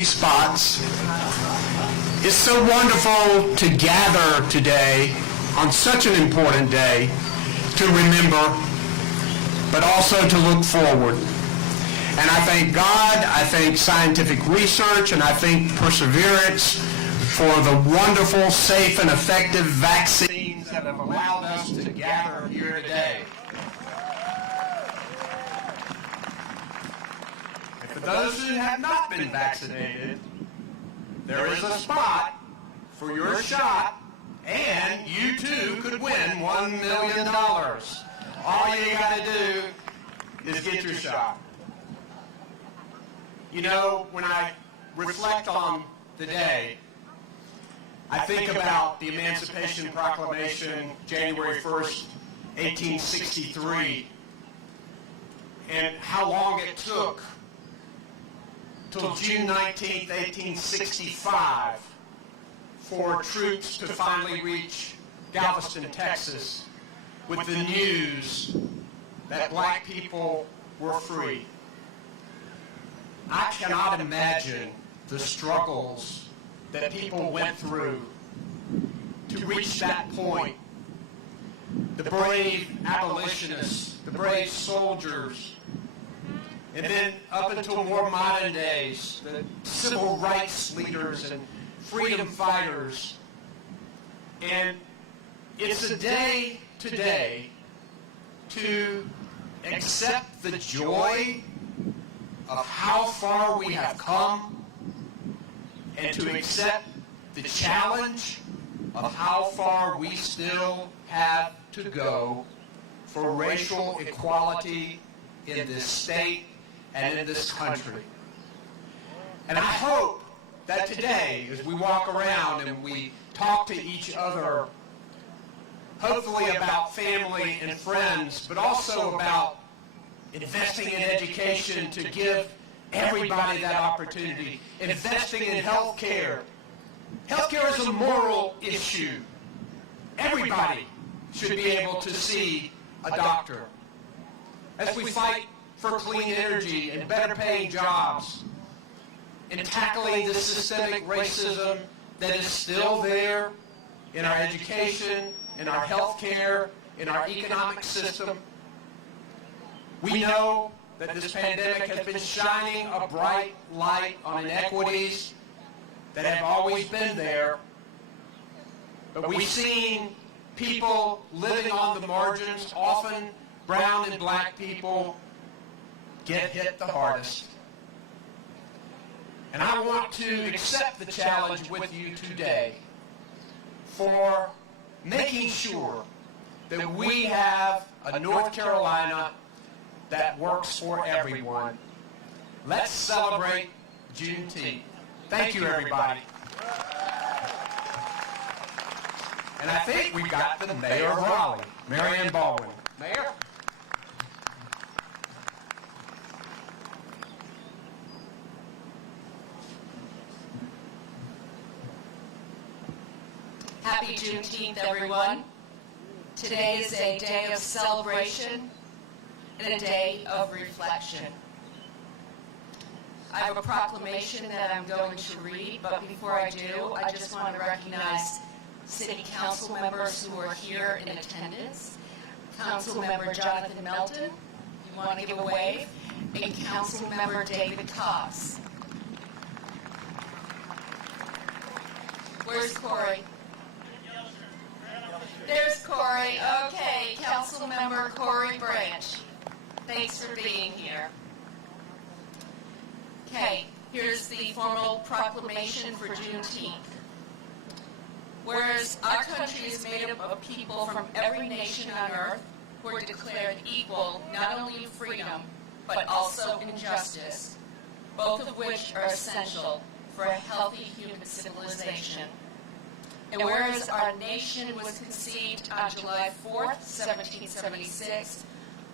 spots. It's so wonderful to gather today on such an important day to remember, but also to look forward. And I thank God, I thank scientific research, and I thank perseverance for the wonderful, safe, and effective vaccines that have allowed us to gather here today. For those who have not been vaccinated, there is a spot for your shot, and you too could win $1 million. All you got to do is get your shot. You know, when I reflect on the day, I think about the Emancipation Proclamation, January 1st, 1863, and how long it took till June 19th, 1865, for troops to finally reach Galveston, Texas, with the news that black people were free. I cannot imagine the struggles that people went through to reach that point. The brave abolitionists, the brave soldiers, and then up until more modern days, the civil rights leaders and freedom fighters. And it's a day today to accept the joy of how far we have come and to accept the challenge of how far we still have to go for racial equality in this state and in this country. And I hope that today, as we walk around and we talk to each other, hopefully about family and friends, but also about investing in education to give everybody that opportunity, investing in health care. Health care is a moral issue. Everybody should be able to see a doctor. As we fight for clean energy and better paying jobs, and tackling the systemic racism that is still there in our education, in our health care, in our economic system. We know that this pandemic has been shining a bright light on inequities that have always been there, but we've seen people living on the margins, often brown and black people, get hit the hardest. And I want to accept the challenge with you today for making sure that we have a North Carolina that works for everyone. Let's celebrate Juneteenth. Thank you, everybody. And I think we've got the Mayor of Raleigh, Mary Ann Baldwin. Mayor? Happy Juneteenth, everyone. Today is a day of celebration and a day of reflection. I have a proclamation that I'm going to read, but before I do, I just want to recognize City Council members who are here in attendance. Council Member Jonathan Melton, if you want to give a wave, and Council Member David Cox. Where's Corey? There's Corey. Okay, Council Member Corey Branch. Thanks for being here. Okay, here's the formal proclamation for Juneteenth. Whereas our country is made up of people from every nation on earth who are declared equal not only in freedom, but also in justice, both of which are essential for a healthy human civilization. And whereas our nation was conceived on July 4th, 1776,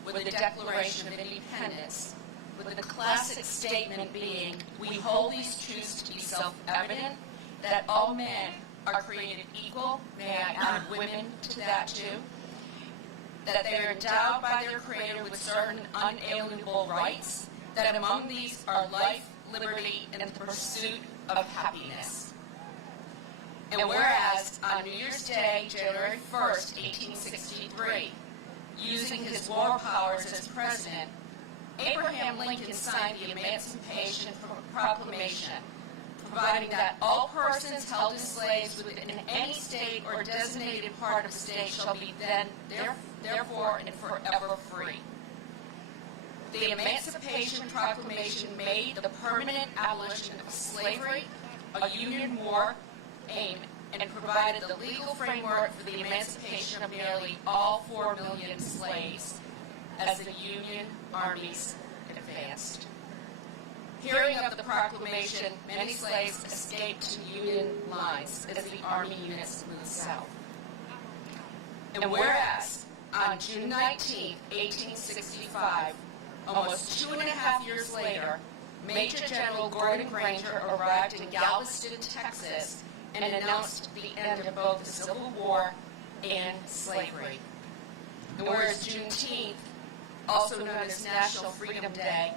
with the Declaration of Independence, with the classic statement being, "We hold these truths to be self-evident, that all men are created equal," may I add women to that too, "that they are endowed by their Creator with certain unalienable rights, that among these are life, liberty, and the pursuit of happiness. And whereas on New Year's Day, January 1st, 1863, using his war powers as president, Abraham Lincoln signed the Emancipation Proclamation, providing that all persons held as slaves within any state or designated part of the state shall be then, therefore, and forever free. The Emancipation Proclamation made the permanent abolition of slavery a Union war aim and provided the legal framework for the emancipation of nearly all 4 million slaves as the Union armies advanced. Hearing of the proclamation, many slaves escaped to Union lines as the Army units moved south. And whereas on June 19, 1865, almost 2.5 years later, Major General Gordon Granger arrived in Galveston, Texas, and announced the end of both the Civil War and slavery. And whereas Juneteenth, also known as National Freedom Day,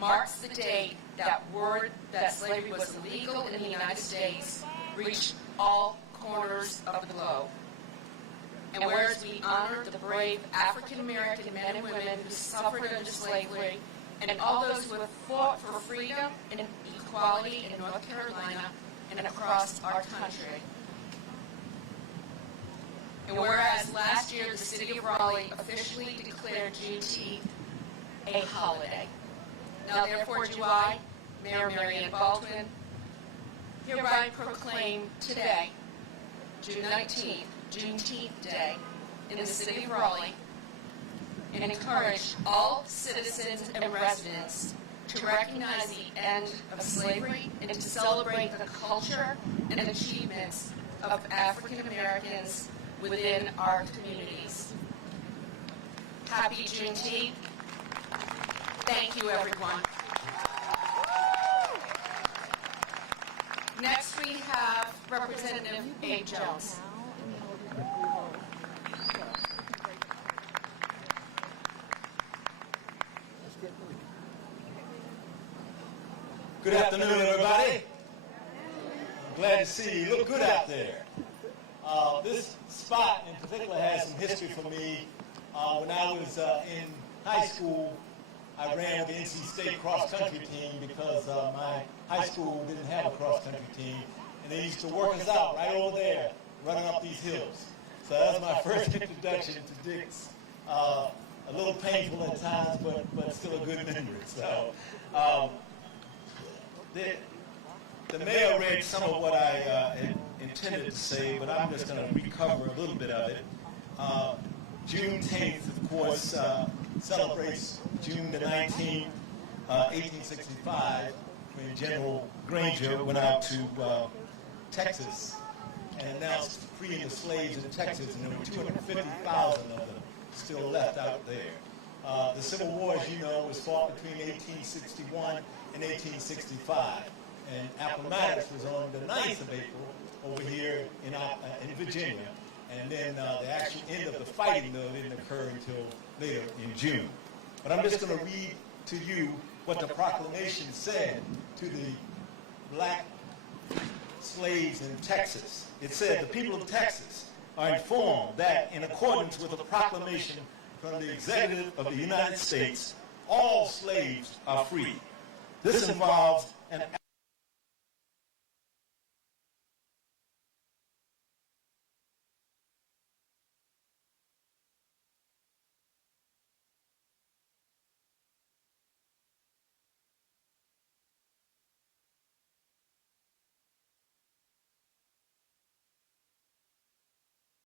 marks the date that word that slavery was illegal in the United States reached all corners of the globe. And whereas we honor the brave African American men and women who suffered under slavery, and all those who have fought for freedom and equality in North Carolina and across our country. And whereas last year the city of Raleigh officially declared Juneteenth a holiday. Now therefore do I, Mayor Mary Ann Baldwin, hereby proclaim today, June 19th, Juneteenth Day, in the city of Raleigh, and encourage all citizens and residents to recognize the end of slavery and to celebrate the culture and achievements of African Americans within our communities. Happy Juneteenth. Thank you, everyone. Next, we have Representative A. Jones. Good afternoon, everybody. I'm glad to see you. You look good out there. This spot in particular has some history for me. When I was in high school, I ran with the NC State cross-country team because my high school didn't have a cross-country team. And they used to work us out right over there, running up these hills. So that was my first introduction to Dix. A little painful at times, but still a good memory. So. The mayor read some of what I intended to say, but I'm just going to recover a little bit of it. Juneteenth, of course, celebrates June the 19th, 1865, when General Granger went out to Texas and announced freeing the slaves in Texas, and there were 250,000 of them still left out there. The Civil War, as you know, was fought between 1861 and 1865. And Appomattox was on the 9th of April over here in Virginia. And then the actual end of the fighting, though, didn't occur until later in June. But I'm just going to read to you what the proclamation said to the black slaves in Texas. It said, the people of Texas are informed that in accordance with a proclamation from the Executive of the United States, all slaves are free. This involves an